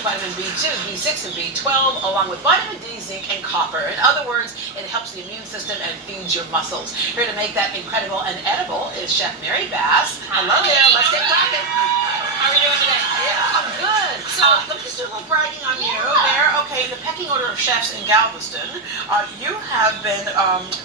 including vitamin B2, B6, and B12, along with vitamin D, zinc, and copper. In other words, it helps the immune system and feeds your muscles. Here to make that incredible and edible is Chef Mary Bass. Hello there. Let's get cracking. How are you doing today? Yeah, I'm good. So let me just do a little bragging on you there. Okay, in the pecking order of chefs in Galveston, you have been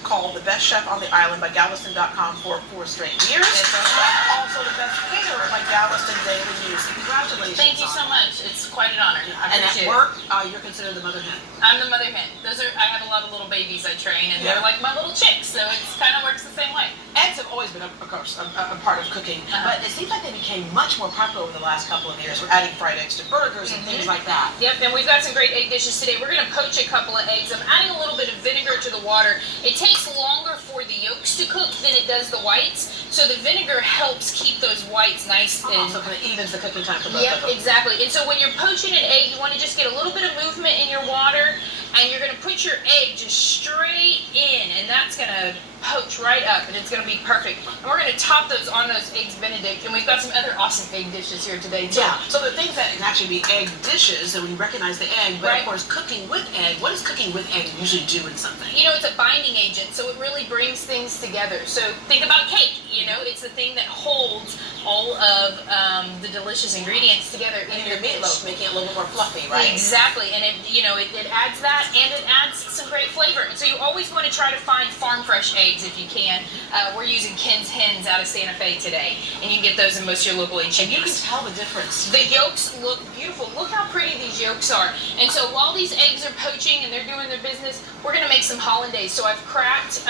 called the best chef on the island by Galveston.com for 4 straight years. Also the best caterer by Galveston Daily News. Congratulations. Thank you so much. It's quite an honor. And at work, you're considered the mother hen. I'm the mother hen. I have a lot of little babies I train, and they're like my little chicks, so it kind of works the same way. Eggs have always been, of course, a part of cooking, but it seems like they became much more popular over the last couple of years. We're adding fried eggs to burgers and things like that. Yep, and we've got some great egg dishes today. We're going to poach a couple of eggs. I'm adding a little bit of vinegar to the water. It takes longer for the yolks to cook than it does the whites, so the vinegar helps keep those whites nice and... so kind of evens the cooking time for both of them. Yep, exactly. And so when you're poaching an egg, you want to just get a little bit of movement in your water, and you're going to put your egg just straight in, and that's going to poach right up, and it's going to be perfect. And we're going to top those on those eggs Benedict, and we've got some other awesome egg dishes here today too. Yeah, so the things that can actually be egg dishes, and we recognize the egg, but of course cooking with egg, what does cooking with egg usually do in something? You know, it's a binding agent, so it really brings things together. So think about cake, you know, it's the thing that holds all of the delicious ingredients together in your meatloaf, making it a little bit more fluffy, right? Exactly, and it adds that, and it adds some great flavor. And so you always want to try to find farm fresh eggs if you can. We're using Ken's Hens out of Santa Fe today, and you can get those in most of your local HEBs. And you can tell the difference. The yolks look beautiful. Look how pretty these yolks are. And so while these eggs are poaching and they're doing their business, we're going to make some hollandaise. So I've cracked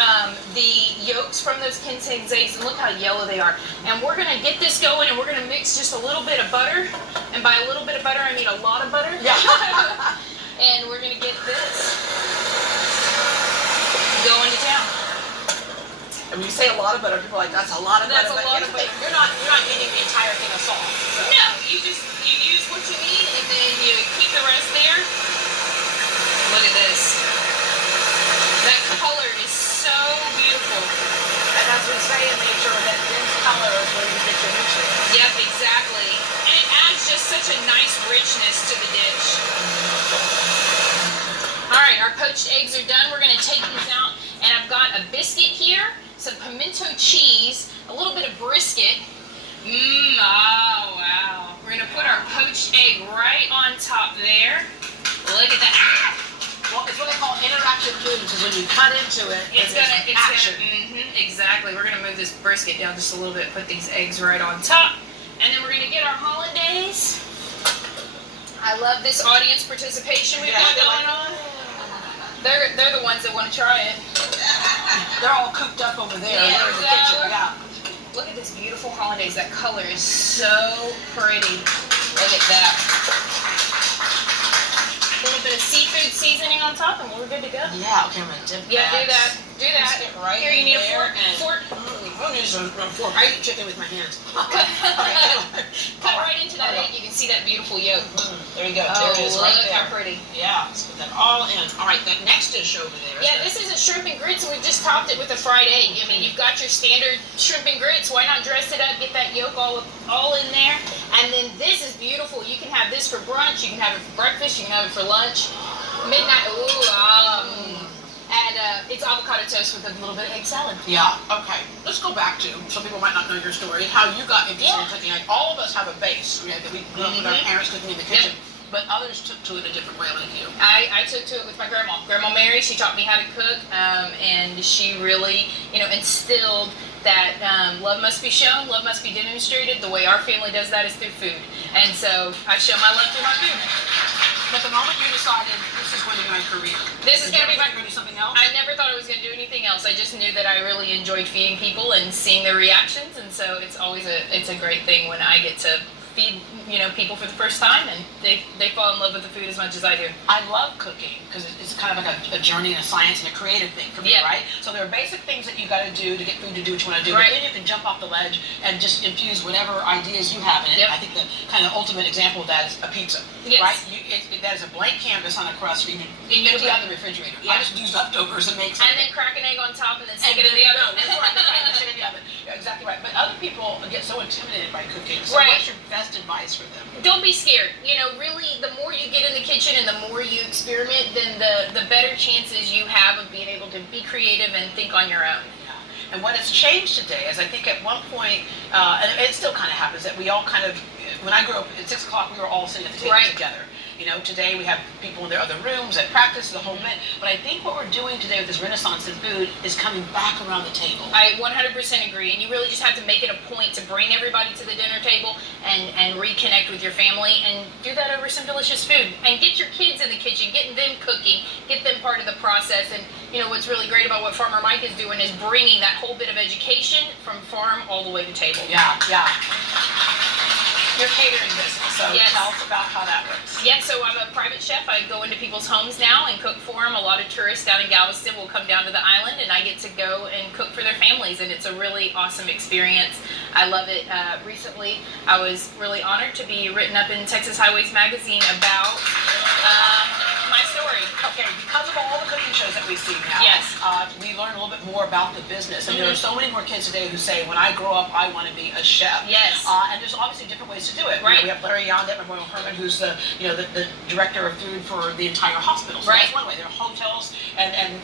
the yolks from those Ken's Hens eggs, and look how yellow they are. And we're going to get this going, and we're going to mix just a little bit of butter. And by a little bit of butter, I mean a lot of butter. Yeah. And we're going to get this going to town. And when you say a lot of butter, people are like, that's a lot of butter. That's a lot of butter. You're not eating the entire thing of salt. So. No, you use what you need, and then you keep the rest there. Look at this. That color is so beautiful. And as we say in nature, that dense color is where you get your nutrients. Yep, exactly. And it adds just such a nice richness to the dish. All right, our poached eggs are done. We're going to take these out, and I've got a biscuit here, some pimento cheese, a little bit of brisket. Oh, wow. We're going to put our poached egg right on top there. Look at that. Well, it's what they call interactive food, because when you cut into it, it's action. Exactly. We're going to move this brisket down just a little bit, put these eggs right on top, and then we're going to get our hollandaise. I love this audience participation we've got going on. They're the ones that want to try it. They're all cooked up over there. Yeah, in the kitchen. Yeah. Look at this beautiful hollandaise. That color is so pretty. Look at that. A little bit of seafood seasoning on top, and we're good to go. Yeah. Okay, I'm gonna dip that. Yeah, do that. Do that. Right here, you need a fork. I don't use a fork. I eat chicken with my hands. Cut right into that egg. You can see that beautiful yolk. There you go. Oh, there it is. look Right there. how pretty. Yeah. Let's put that all in. All right. That next dish over there. Yeah, this is a shrimp and grits, and we've just topped it with a fried egg. I mean, you've got your standard shrimp and grits. Why not dress it up, get that yolk all in there? And then this is beautiful. You can have this for brunch. You can have it for breakfast. You can have it for lunch. Midnight. And it's avocado toast with a little bit of egg salad. Yeah. Okay. Let's go back to, some people might not know your story, how you got interested in cooking. Like, all of us have a base. We grew up with our parents cooking in the kitchen. But others took to it a different way, like you. I took to it with my grandma. Grandma Mary, she taught me how to cook, and she really, instilled that love must be shown, love must be demonstrated. The way our family does that is through food. And so I show my love through my food. But the moment you decided this is going to be my career, this is going to be my career, do something else? I never thought I was going to do anything else. I just knew that I really enjoyed feeding people and seeing their reactions, and so it's always a great thing when I get to feed people for the first time, and they fall in love with the food as much as I do. I love cooking because it's kind of like a journey and a science and a creative thing for me, right? So there are basic things that you got to do to get food to do what you want to do, but then you can jump off the ledge and just infuse whatever ideas you have in it. I think the kind of ultimate example of that is a pizza. Yes. right? That is a blank canvas on a crust for you to empty out the refrigerator. I just use leftovers and make something. And then crack an egg on top and then stick it in the oven. That's right. Stick it in the oven. You're exactly right. But other people get so intimidated by cooking. So Right. what's your best advice for them? Don't be scared. You know, really, the more you get in the kitchen and the more you experiment, then the better chances you have of being able to be creative and think on your own. And what has changed today is I think at one point, and it still kind of happens, that we all kind of, when I grew up at 6 o'clock, we were all sitting at the table Right. together. You know, today we have people in their other rooms at practice, the whole bit. But I think what we're doing today with this renaissance in food is coming back around the table. I 100% agree, and you really just have to make it a point to bring everybody to the dinner table and reconnect with your family, and do that over some delicious food. And get your kids in the kitchen, getting them cooking, get them part of the process. And you know what's really great about what Farmer Mike is doing is bringing that whole bit of education from farm all the way to table. Yeah, yeah. Your catering business, so Yes. tell us about how that works. Yeah, so I'm a private chef. I go into people's homes now and cook for them. A lot of tourists down in Galveston will come down to the island, and I get to go and cook for their families, and it's a really awesome experience. I love it. Recently, I was really honored to be written up in Texas Highways Magazine about my story. Okay, because of all the cooking shows that we see now, Yes. We learn a little bit more about the business, and there are so many more kids today who say, "When I grow up, I want to be a chef." Yes. And there's obviously different ways to do it. You know, Right. we have Larry Yonda at Memorial Hermann, who's the the director of food for the entire hospital. So Right. that's one way. There are hotels and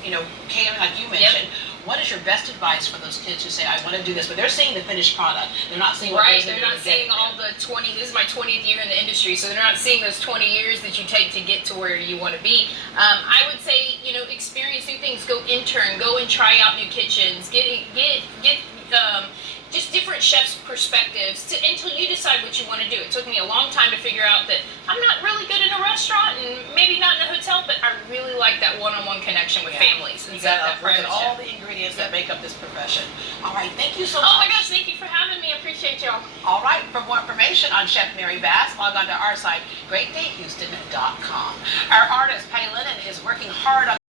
catering, like you mentioned. What is your best advice for those kids who say, "I want to do this," but they're seeing the finished product? They're not seeing what Right, goes they're into not it. seeing all the 20, this is my 20th year in the industry, so they're not seeing those 20 years that you take to get to where you want to be. I would say, experience new things, go intern, go and try out new kitchens, get just different chefs' perspectives until you decide what you want to do. It took me a long time to figure out that I'm not really good in a restaurant and maybe not in a hotel, but I really like that one-on-one connection with families. You And so got that to look at private all chef. the ingredients that make up this profession. All right, thank you so Oh much. my gosh, thank you for having me. I appreciate y'all. All right, for more information on Chef Mary Bass, log on to our site, greatdayhouston.com. Our artist, Patty Lennon, is working hard on